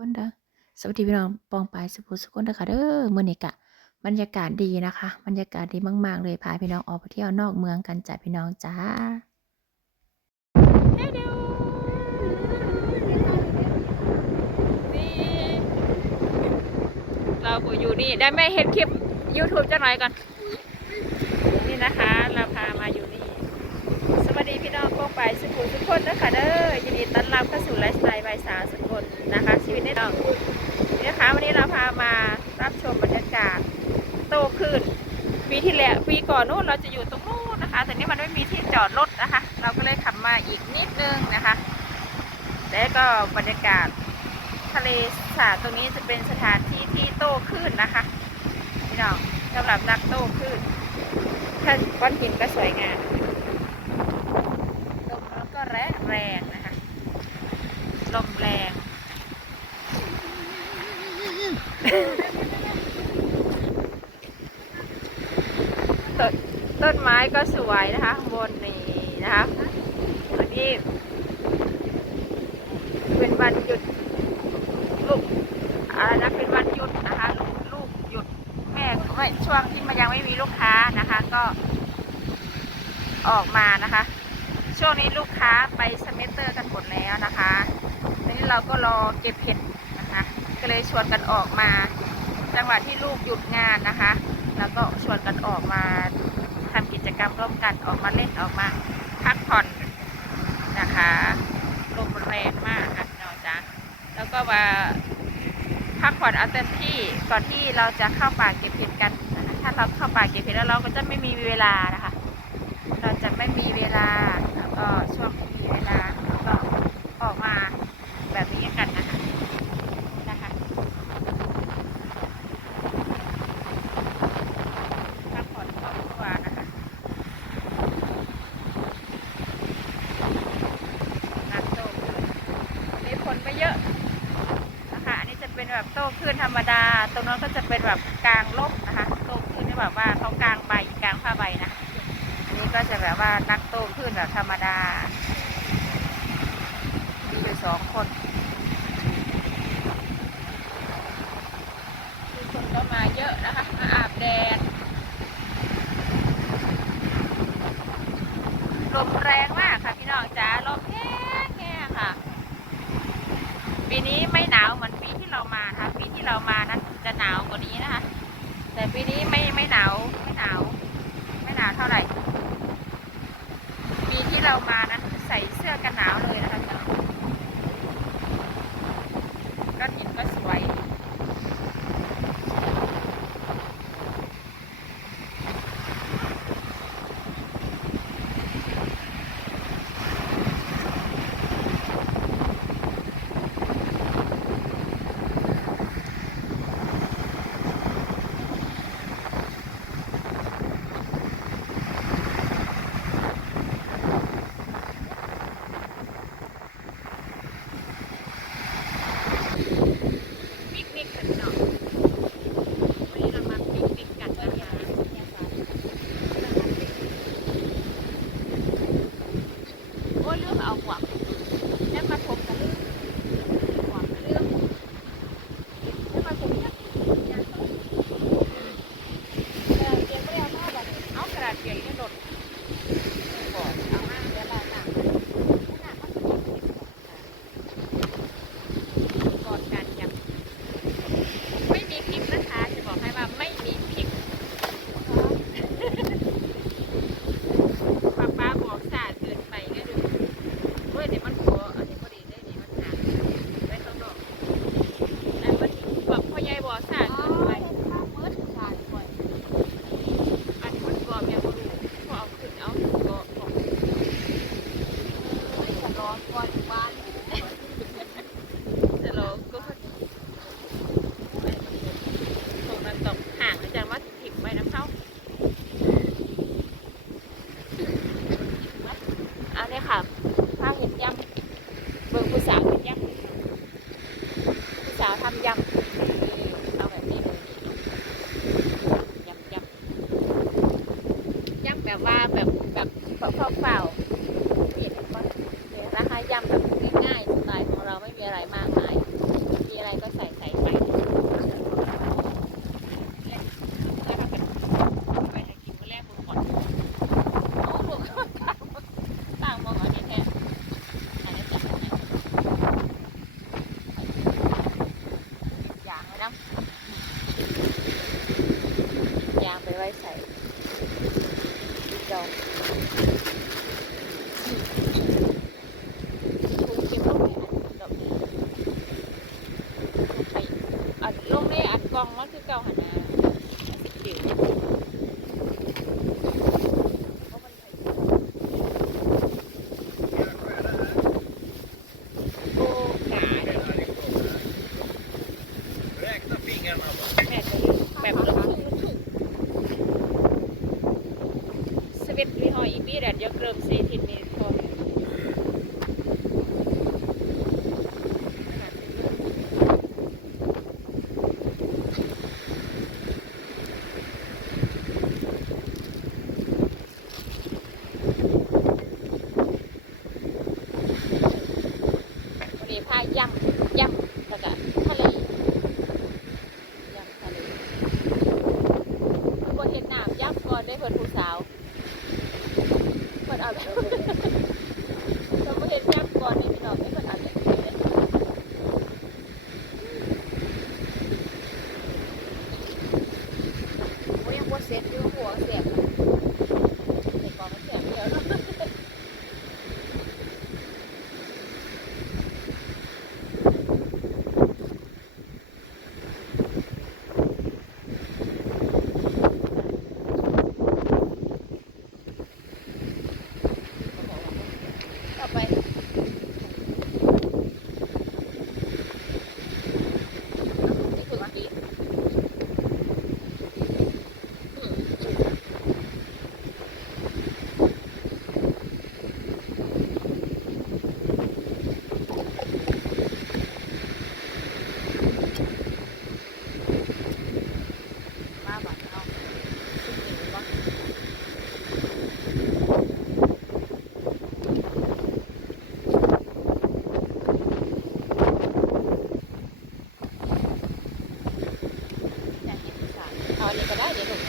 คนเด้อสวัสดีพี่น้องปองปายสุภูสุคนเด้อค่ะเด้อมื้อนี้กะบรรยากาศดีนะคะ บรรยากาศดีมาก ๆ เลยพาพี่น้องออกไปเที่ยวนอกเมืองกันจ้ะพี่น้องจ้าเราอยู่นี่ได้แม่เห็นคลิป YouTube จังหน่อยก่อน นี่นะคะ เราพามาอยู่ วัสดีพี่น้องโป้งไปสุขุมทุกคนนะคะเด้อยินดีต้อนรับเข้าสู่ไลฟ์สไตล์ใบสาวสกลนะคะ ชีวิตในดองนี่นะคะ วันนี้เราพามารับชมบรรยากาศโตขึ้นปีที่แล้วปีก่อนนู้นเราจะอยู่ตรงนู้นนะคะ แต่นี่มันไม่มีที่จอดรถนะคะ เราก็เลยขับมาอีกนิดนึงนะคะแล้วก็บรรยากาศทะเลสาบตรงนี้จะเป็นสถานที่ที่โตขึ้นนะคะพี่น้องสำหรับนักโตขึ้นถ้าก้อนหินก็สวยงาม แรงนะคะ ลมแรงต้นต้นไม้ก็สวยนะคะบนนี้นะคะอันนี้เป็นวันหยุดลูกอะไรนะเป็นวันหยุดนะคะลูกลูกหยุดแม่ไม่ช่วงที่มันยังไม่มีลูกค้านะคะ ก็ออกมานะคะ ช่วงนี้ลูกค้าไปสเมเตอร์กันหมดแล้วนะคะทีนี้เราก็รอเก็บเห็ดนะคะ ก็เลยชวนกันออกมา จังหวะที่ลูกหยุดงานนะคะ แล้วก็ชวนกันออกมาทำกิจกรรมร่วมกันออกมาเล่นออกมาพักผ่อนนะคะลมแรงมากค่ะน้องจ๊ะแล้วก็มาพักผ่อนเอาเต็มที่ก่อนที่เราจะเข้าป่าเก็บเห็ดกัน ถ้าเราเข้าป่าเก็บเห็ดแล้วเราก็จะไม่มีเวลานะคะ เราจะไม่มีเวลาแล้วก็ช่วงที่มีเวลาเราก็ออกมาแบบนี้กันนะคะนะคะพักผ่อนครอบครัวนะคะนัดโตขึ้นวันนี้คนไม่เยอะ นะคะอันนี้จะเป็นแบบโต้คลื่ นธรรมดา ตรงนั้นก็จะเป็นแบบกลางร่มนะคะโต้คลื่นที่แบบว่าเขากลางใบกลางผ้าใบนะอันนี้ก็จะแบบว่านักโต้คลื่นแบบธรรมดามีอยู่สองคนคือคนก็มาเยอะนะคะ มาอาบแดดลมแรงมากค่ะพี่น้องจ๋าลมแห้งแห้งค่ะ ปีนี้ เหมือนปีที่เรามานะคะปีที่เรามานั้นจะหนาวกว่านี้นะคะ แต่ปีนี้ไม่ไม่หนาวไม่หนาว ไม่หนาวเท่าไหร่ปีที่เรามานั้นใส่เสื้อกันหนาวเลยนะคะจ๊ะก้อนหินก็สวย ปิกนิกกันเนาะวันนี้เรามาปิกนิกกันนะคะโอ้ยเรื่องเอาหวังแล้วมาทมกันเรื่องหวังเรื่องแล้วมาทมกันยางต้นกระดาษเปียกไม่ได้เอามาแบบเอากระดาษเปียกนี่โดดก่อนเอามาเดี๋ยวเราหนักหนักมันจะเป็นก่อนการยำ ไม่มีพริกนะคะ จะบอกให้ว่าไม่มีพริกป้าป้าบอกสาดเกินไปก็ดู เฮ้ยเดี๋ยวมันขออันนี้พอดีได้ดีมันหาไว้ข้างนอกอันมันแบบพ่อใหญ่บอกสาดเกินไปอันนี้มันกรอบยังบ่ดูพอเอาขึ้นเอาก็บอกจะรอก็ตรงนั้นตกห่างแล้วจะว่าถิบไว้น้ำเข้า เอาเนี่ยค่ะผ้าเห็ดยำเบิ่งผู้สาวเห็ดยำผู้สาวทำยำ ใส่เจ้าคงเก็บงนี้อันกองมันคือเกาหันนะแบบแบบ อยอีปีแดดยกเริ่มเซทินนี่พอวันนี้พายำยำแล้วก็ทะเล ยำทะเลบนเห็ดน้ำยำก่อนได้เพิ่นผู้สาว เพิ่นเอาแบบเราบ่เห็นยำก่อนนี่พี่น้องได้เพิ่นเอาแบบนี้เลยโอ้ยยังบ่เสร็จอยู่หัวเสียบเด็กก่อนมันเสียบเดียวเนาะ ต่อไปนี่คือวันนี้มาบัดเอาสุดหนึ่งวะ เอาอันนี้ก็ได้เดี๋ยวลูก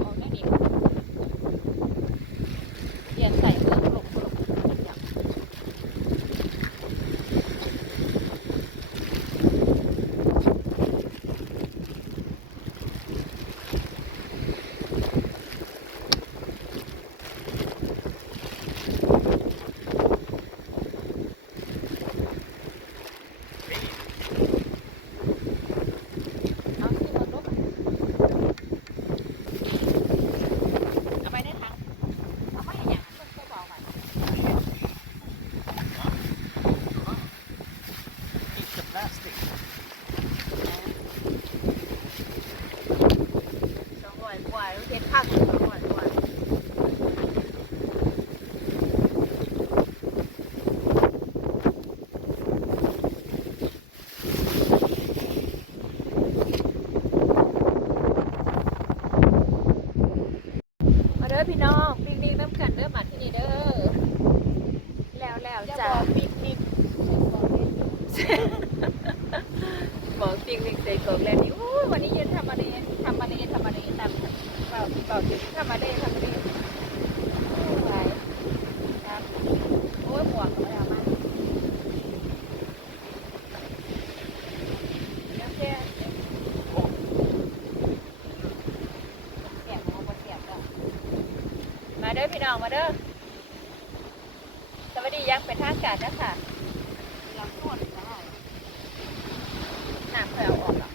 เอาแค่นี้ เรียนใส่เครื่องลงลงอย่าง เอาสิหมดลูกเอาไปในถังเอาไปให้หยังเพิ่นก็บอกว่า Inte plastic. สองร้อยกว่าเฮ็ดผักสองร้อยกว่ามาเด้อพี่น้องปิกนิกน้ำกันเด้อมาที่นี่เด้อแล้วแล้ว อย่า จ้ะ บอกปิกนิกบอกปิกนิก บอกปิกนิกใส่กรอกแล้วนี่โอ้วันนี้เย็นทำมาเดทำมาเดทำมาเดตามเป่าเป่าถึงทำมาเดทำมาเดโอ้ยไหวครับโอ้ยหมวกก็ไม่เอามาเดี๋ยวแค่เสียบเอาบ่เสียบก็มาเด้อพี่น้องมาเด้อสวัสดียังเป็นทางการนะค่ะเราโคตรได้ น้ำเคยเอาออกหรอ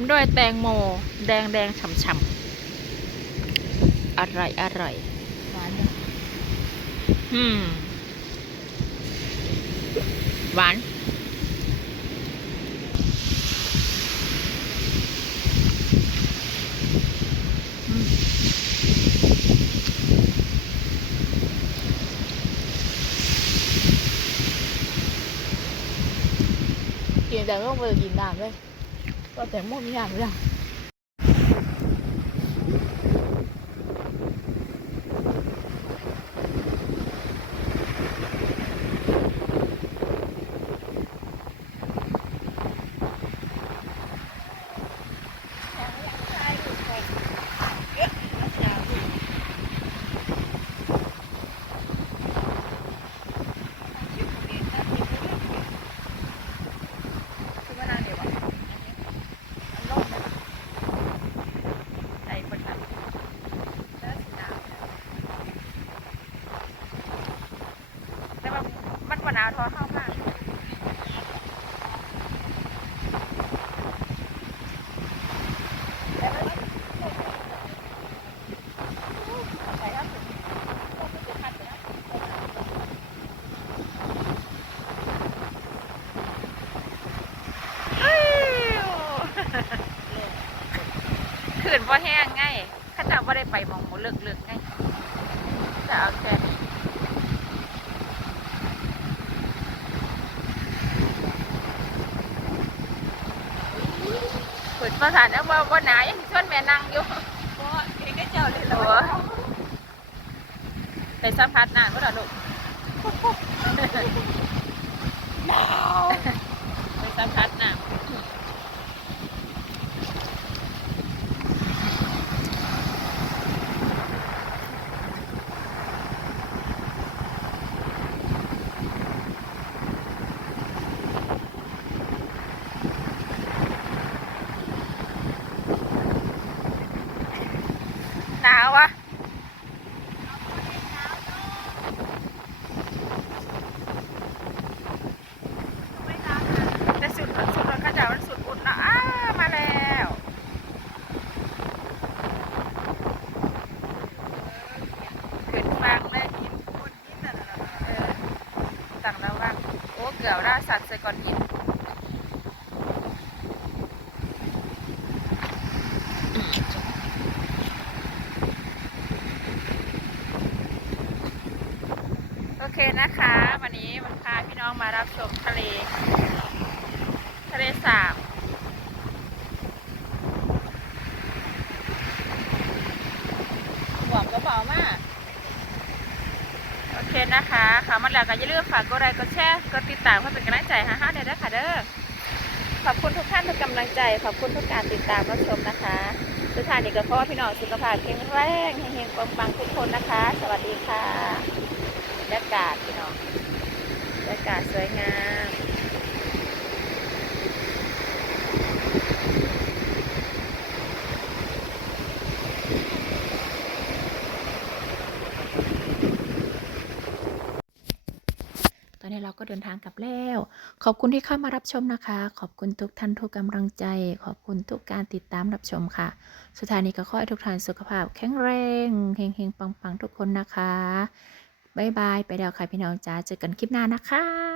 ตามด้วยแตงโม แดงแดงฉ่ำๆอร่อยอร่อยหวานเนี่ยอืมหวานกินแต่ก็ไม่ได้กินน้ำเลย ก็แต่โมมีน้ำเลย คือว่านางเดี๋ยวบอกมันล่มเลยปะใจคนตัดแล้วสีหนาวแต่ว่ามันกว่าหนาวทอเข้ามากขืนพอแห้ง ไงข้าเจ้าว่าได้ไปหมองหมูเลือกเลือกๆไงจะเอาแค่นี้ฝืนประสานแล้วว่าว่าหนายังสิชวนแม่นั่งอยู่เพราะเองก็เจ้าเลยโอ้แต่สัมผัสนานก็ดอลูกหนาวไปสัมผัสนานหนาววะ แต่สุดสุดรถข้าเจ้ามันสุดอุ่นนะอ้ามาแล้วขึ้นฟังเลยกินคนกินน่ะเออสั่งแล้วว่าโอ้ เกือราสัตว์ใส่ก่อนกินโอเคนะคะ วันนี้มันพาพี่น้องมารับชมทะเล ทะเลสาบหวกกระเป๋ามาก โอเคนะคะค่ะมาแล้วก็อย่าลืมฝากกดไลค์กดแชร์กดติดตามเพื่อเป็นกำลังใจให้ห้าเด้อเด้อค่ะเด้อขอบคุณทุกท่านทุกกำลังใจ ขอบคุณทุกการติดตามรับชมนะคะสุดท้ายนี้ก็ขอพี่น้องสุขภาพแข็งแรงเฮงๆปังๆทุกคนนะคะ สวัสดีค่ะบรรยากาศพี่น้องบรรยากาศสวยงาม เราก็เดินทางกลับแล้ว ขอบคุณที่เข้ามารับชมนะคะ ขอบคุณทุกท่านทุกกำลังใจ ขอบคุณทุกการติดตามรับชมค่ะ สุดท้ายนี้ก็ขอให้ทุกท่านสุขภาพแข็งแรงเฮงๆปังๆ ทุกคนนะคะบายบายไปแล้วค่ะพี่น้องจ้าเจอกันคลิปหน้านะคะ